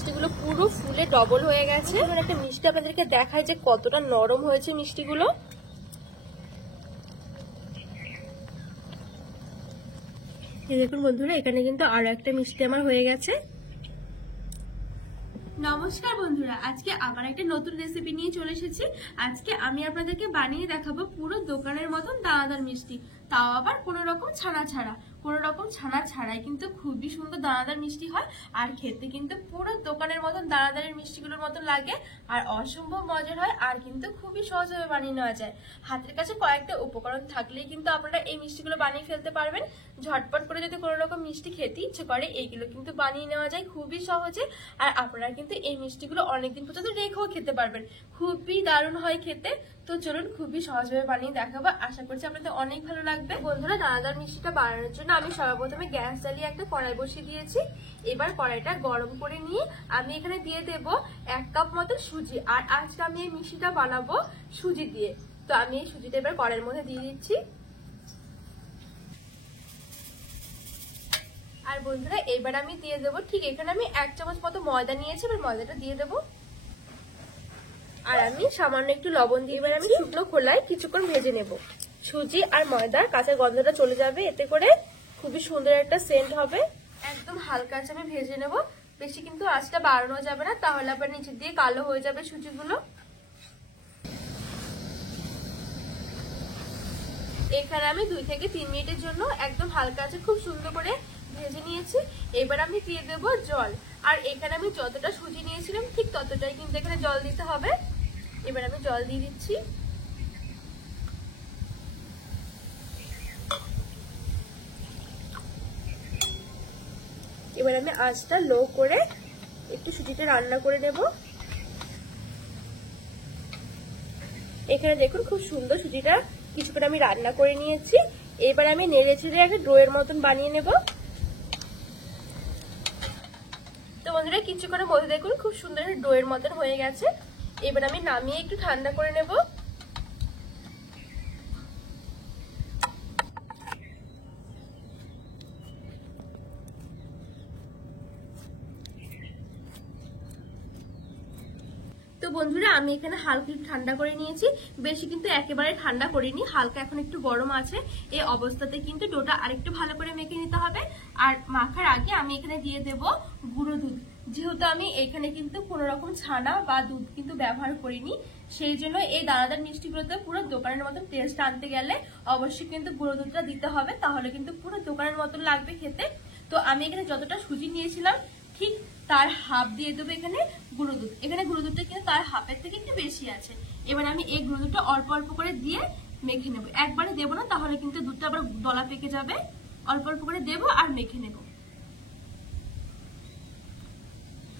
মিষ্টিগুলো পুরো ফুলে ডবল হয়ে গেছে। একটা মিষ্টি আপনাদেরকে দেখায় যে কতটা নরম হয়েছে মিষ্টিগুলো। দেখুন বন্ধুরা, এখানে কিন্তু আরো একটা মিষ্টি আমার হয়ে গেছে। নমস্কার বন্ধুরা, আজকে আবার একটা নতুন রেসিপি নিয়ে চলে এসেছি। আজকে আমি আপনাদেরকে বানিয়ে দেখাবো পুরো দোকানের মতন দানাদার মিষ্টি, তাও আবার কোনো রকম ছানা ছাড়া। কোনো রকম ছানা ছাড়াই কিন্তু খুবই সুন্দর দানাদার মিষ্টি হয়, আর খেতে কিন্তু পুরো দোকানের মতন দানাদারের মিষ্টিগুলোর মতন লাগে, আর অসম্ভব মজার হয়, আর কিন্তু খুবই সহজভাবে বানিয়ে নেওয়া যায়। হাতের কাছে কয়েকটা উপকরণ থাকলেই কিন্তু আপনারা এই মিষ্টিগুলো বানিয়ে ফেলতে পারবেন। ঝটপট করে যদি কোনো রকম মিষ্টি খেতে ইচ্ছে করে, এইগুলো কিন্তু বানিয়ে নেওয়া যায় খুবই সহজে। আর আপনারা কিন্তু এই মিষ্টিগুলো অনেকদিন পর্যন্ত রেখেও খেতে পারবেন, খুবই দারুণ হয় খেতে। তো চলুন খুবই সহজভাবে বানিয়ে দেখাবো, আশা করছি আপনাদের অনেক ভালো লাগবে। বন্ধুরা, দানাদার মিষ্টিটা বানানোর জন্য আমি সর্বপ্রথমে গ্যাস জ্বালিয়ে একটা কড়াই বসিয়ে দিয়েছি। এবার কড়াইটা গরম করে নিয়ে আমি এখানে দিয়ে দেব 1 কাপ মতো সুজি। আর আজকে আমি এই মিষ্টিটা বানাবো সুজি দিয়ে। তো আমি এই সুজিটা এবার কড়াইয়ের মধ্যে দিয়ে দিচ্ছি। আর বন্ধুরা, এবার আমি দিয়ে দেবো, ঠিক এখানে আমি 1 চামচ মতো ময়দা নিয়েছি, এবার ময়দাটা দিয়ে দেবো। আর আমি সামান্য একটু লবণ দিয়ে এবার আমি শুকনো খোলায় কিছুক্ষণ ভেজে নেব। সুজি আর ময়দার কাঁচা গন্ধটা চলে যাবে, এতে করে খুবই সুন্দর একটা সেন্ট হবে। একদম হালকা আঁচে আমি ভেজে নেব, বেশি কিন্তু আঁচটা বাড়ানো যাবে না, তাহলে আবার নিচে দিয়ে কালো হয়ে যাবে সুজিগুলো। এখানে আমি 2 থেকে 3 মিনিটের জন্য একদম হালকা আঁচে খুব সুন্দর করে ভেজে নিয়েছি। এবার আমি দিয়ে দেবো জল। আর এখানে আমি যতটা সুজি নিয়েছিলাম ঠিক ততটাই কিন্তু এখানে জল দিতে হবে। এবার আমি জল দিয়ে দিচ্ছি। এবার আমি আঁচটা লো করে একটু সুজিটা রান্না করে নেব। এখানে দেখুন খুব সুন্দর সুজিটা কিছুক্ষণ আমি রান্না করে নিয়েছি। এবার আমি নেড়ে ছেড়ে একটা ডোয়ের মতন বানিয়ে নেব। তো বন্ধুরা, কিছুক্ষণের মধ্যে দেখুন খুব সুন্দর ডোয়ের মতন হয়ে গেছে। এবার আমি নামিয়ে একটু ঠান্ডা করে নেব। তো বন্ধুরা, আমি এখানে হালকা ঠান্ডা করে নিয়েছি, বেশি কিন্তু একেবারে ঠান্ডা করিনি, হালকা এখন একটু গরম আছে। এই অবস্থাতে কিন্তু ডোটা আরেকটু ভালো করে মেখে নিতে হবে। আর মাখার আগে আমি এখানে দিয়ে দেব গুঁড়ো দুধ। যেহেতু আমি এখানে কিন্তু কোনো রকম ছানা বা দুধ কিন্তু ব্যবহার করিনি, সেই জন্য এই দানাদার মিষ্টিগুলোতে পুরো দোকানের মতন টেস্ট আনতে গেলে অবশ্যই কিন্তু গুঁড়ো দুধটা দিতে হবে, তাহলে কিন্তু পুরো দোকানের মতন লাগবে খেতে। তো আমি এখানে যতটা সুজি নিয়েছিলাম ঠিক তার হাফ দিয়ে দেবো এখানে গুঁড়ো দুধ। এখানে গুঁড়ো দুধটা কিন্তু তার হাফের থেকে একটু বেশি আছে। এবার আমি এই গুঁড়ো দুধটা অল্প অল্প করে দিয়ে মেখে নেবো, একবারে দেবো না, তাহলে কিন্তু দুধটা আবার দলা পেকে যাবে। অল্প অল্প করে দেবো আর মেখে নেব।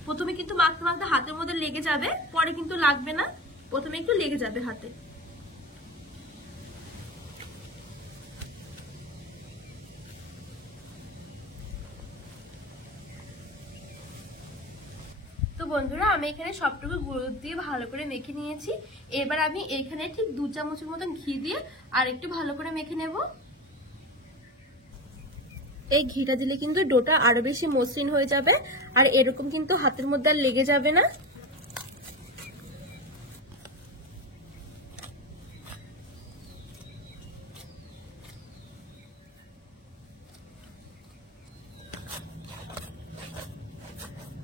প্রথমে কিন্তু মাখতে মাখতে হাতের মধ্যে লেগে যাবে, পরে কিন্তু লাগবে না, প্রথমে একটু লেগে যাবে হাতে। তো বন্ধুরা, আমি এখানে সবটুকু গুঁড়ো দুধ দিয়ে ভালো করে মেখে নিয়েছি। এবার আমি এখানে ঠিক 2 চামচের মতন ঘি দিয়ে আর একটু ভালো করে মেখে নেব। এই ঘিটা দিলে কিন্তু ডোটা আরো বেশি মসৃণ হয়ে যাবে, আর এরকম কিন্তু হাতের মধ্যে আর লেগে যাবে না।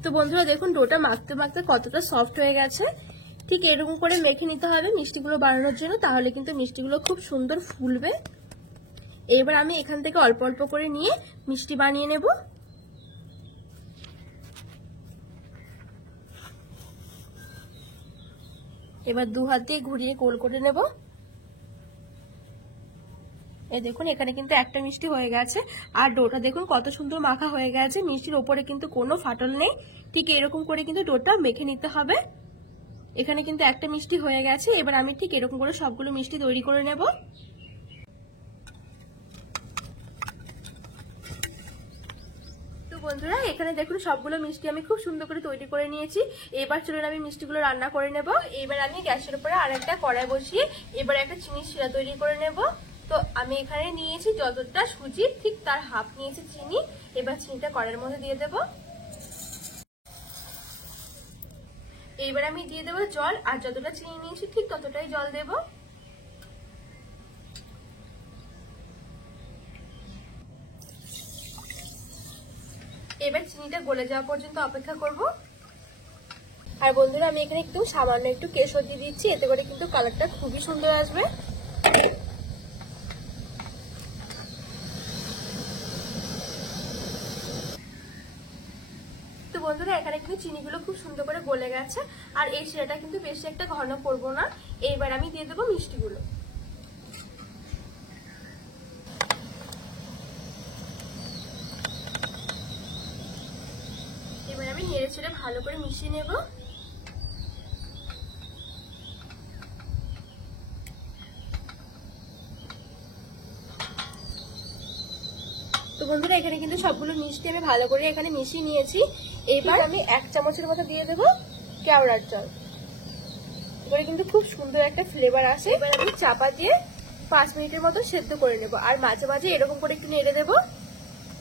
তো বন্ধুরা দেখুন, ডোটা মাখতে মাখতে কতটা সফট হয়ে গেছে। ঠিক এরকম করে মেখে নিতে হবে মিষ্টিগুলো বানানোর জন্য, তাহলে কিন্তু মিষ্টিগুলো খুব সুন্দর ফুলবে। এবার আমি এখান থেকে অল্প অল্প করে নিয়ে মিষ্টি বানিয়ে নেব। এবার 2 হাত দিয়ে ঘুরিয়ে গোল করে নেব। এই দেখুন, এখানে কিন্তু একটা মিষ্টি হয়ে গেছে। আর ডোটা দেখুন কত সুন্দর মাখা হয়ে গেছে, মিষ্টির ওপরে কিন্তু কোনো ফাটল নেই। ঠিক এরকম করে কিন্তু ডোটা মেখে নিতে হবে। এখানে কিন্তু একটা মিষ্টি হয়ে গেছে। এবার আমি ঠিক এরকম করে সবগুলো মিষ্টি তৈরি করে নেব। তো বন্ধুরা, এখানে দেখুন সবগুলো মিষ্টি আমি খুব সুন্দর করে তৈরি করে নিয়েছি। এবার চলুন আমি মিষ্টিগুলো রান্না করে নেব। এবার আমি গ্যাসের উপরে আরেকটা কড়াই বসিয়ে এবার একটা চিনির শিরা তৈরি করে নেব। তো আমি এখানে নিয়েছি যতটা সুজি ঠিক তার হাফ নিয়েছি চিনি। এবার চিনিটা কড়াইয়ের মধ্যে দিয়ে দেব। এইবার আমি দিয়ে দেবো জল, আর যতটা চিনি নিয়েছি ঠিক ততটাই জল দেব। এবার চিনিটা গলে যাওয়া পর্যন্ত অপেক্ষা করব। আর বন্ধুরা আমি এখানে একটু সামান্য একটু কেশর দিয়ে দিচ্ছি, এতে করে কিন্তু কালারটা খুবই সুন্দর আসবে। তো বন্ধুরা এখানে কিন্তু চিনিগুলো খুব সুন্দর করে গলে গেছে, আর এই শিরাটা কিন্তু বেশি একটা ঘন করবো না। এইবার আমি দিয়ে দেবো মিষ্টিগুলো। এবার আমি নেড়ে চেড়ে ভালো করে মিশিয়ে নেব। তো বন্ধুরা এখানে কিন্তু সবগুলো মিষ্টি আমি ভালো করে এখানে মিশিয়ে নিয়েছি। এবার আমি 1 চামচের মতো দিয়ে দেবো কেওড়ার জল, এবারে কিন্তু খুব সুন্দর একটা ফ্লেভার আসে। এবার আমি চাপা দিয়ে 5 মিনিটের মতো সেদ্ধ করে নেব, আর মাঝে মাঝে এরকম করে একটু নেড়ে দেবো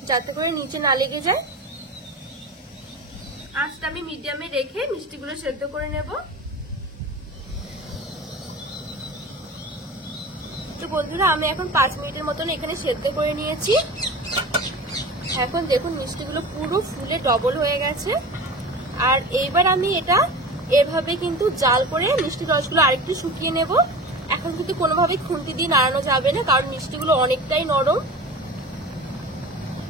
যাতে করে নিচে না লেগে যায়। আঁচটা আমি মিডিয়ামে রেখে মিষ্টিগুলো সেদ্ধ করে নেব। তো বন্ধুরা আমি এখন 5 মিনিটের মতন এখানে সেদ্ধ করে নিয়েছি। এখন দেখুন মিষ্টিগুলো পুরো ফুলে ডবল হয়ে গেছে। আর এইবার আমি এটা এভাবে কিন্তু জাল করে মিষ্টি রসগুলো আরেকটু শুকিয়ে নেব। এখন কিন্তু কোনোভাবেই খুন্তি দিয়ে নাড়ানো যাবে না, কারণ মিষ্টিগুলো অনেকটাই নরম,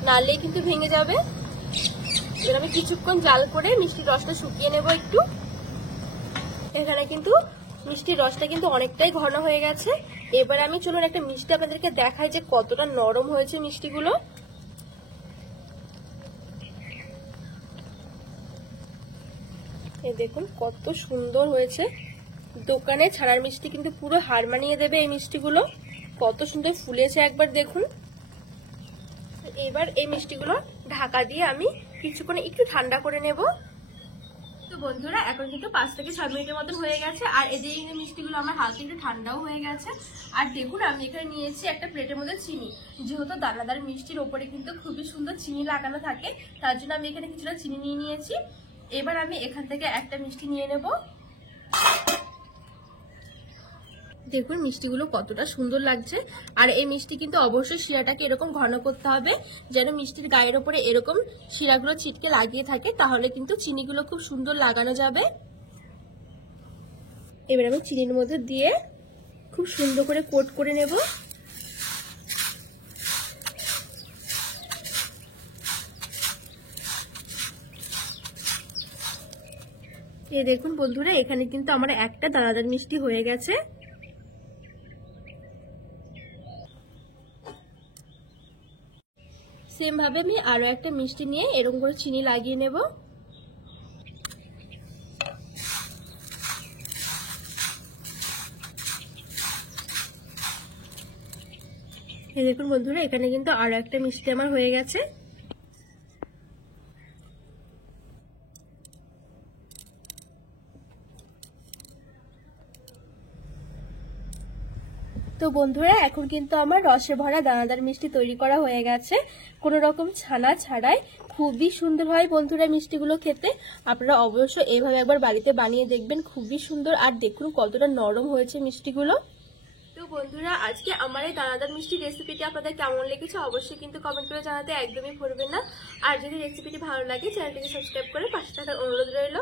নাড়লে কিন্তু ভেঙে যাবে। এবার আমি কিছুক্ষণ জাল করে মিষ্টির রসটা শুকিয়ে নেব একটু। এখানে কিন্তু মিষ্টির রসটা কিন্তু অনেকটাই ঘন হয়ে গেছে। এবার আমি চলুন একটা মিষ্টি আপনাদেরকে দেখাই যে কতটা নরম হয়েছে মিষ্টিগুলো। এই দেখুন কত সুন্দর হয়েছে। দোকানে ছানার মিষ্টি কিন্তু পুরো হার মানিয়ে দেবে এই মিষ্টিগুলো। কত সুন্দর ফুলেছে একবার দেখুন। এবার এই মিষ্টিগুলো ঢাকা দিয়ে আমি কিছুক্ষণ একটু ঠান্ডা করে নেব। তো বন্ধুরা এখন কিন্তু 5 থেকে 6 মিনিটের মতন হয়ে গেছে, আর এদিকে মিষ্টিগুলো আমার হালকা একটু ঠান্ডাও হয়ে গেছে। আর দেখুন আমি এখানে নিয়েছি একটা প্লেটের মধ্যে চিনি। যেহেতু দানাদার মিষ্টির ওপরে কিন্তু খুবই সুন্দর চিনি লাগানো থাকে, তার জন্য আমি এখানে কিছুটা চিনি নিয়ে নিয়েছি। এবার আমি এখান থেকে একটা মিষ্টি নিয়ে নেব। দেখুন মিষ্টিগুলো কতটা সুন্দর লাগছে। আর এই মিষ্টি কিন্তু অবশ্যই শিরাটাকে এরকম ঘন করতে হবে, যেন মিষ্টির গায়ের ওপরে এরকম শিরাগুলো ছিটকে লাগিয়ে থাকে, তাহলে কিন্তু চিনিগুলো খুব সুন্দর লাগানো যাবে। এবার আমি চিনির মধ্যে দিয়ে খুব সুন্দর করে কোট করে নেব। এই দেখুন বন্ধুরা এখানে কিন্তু আমার একটা দানাদার মিষ্টি হয়ে গেছে। সেম ভাবে আমি আরো একটা মিষ্টি নিয়ে এরকম করে চিনি লাগিয়ে নেব। এই দেখুন বন্ধুরা এখানে কিন্তু আরো একটা মিষ্টি আমার হয়ে গেছে। তো বন্ধুরা এখন কিন্তু আমার রসে ভরা দানাদার মিষ্টি তৈরি করা হয়ে গেছে, কোনো রকম ছানা ছাড়াই। খুবই সুন্দর হয় বন্ধুরা মিষ্টিগুলো খেতে। আপনারা অবশ্যই এইভাবে একবার বাড়িতে বানিয়ে দেখবেন, খুবই সুন্দর। আর দেখুন কতটা নরম হয়েছে মিষ্টিগুলো। তো বন্ধুরা আজকে আমার এই দানাদার মিষ্টি রেসিপিটি আপনাদের কেমন লেগেছে অবশ্যই কিন্তু কমেন্ট করে জানাতে একদমই ভুলবেন না। আর যদি রেসিপিটি ভালো লাগে চ্যানেলটিকে সাবস্ক্রাইব করে পাশে থাকার অনুরোধ রইল।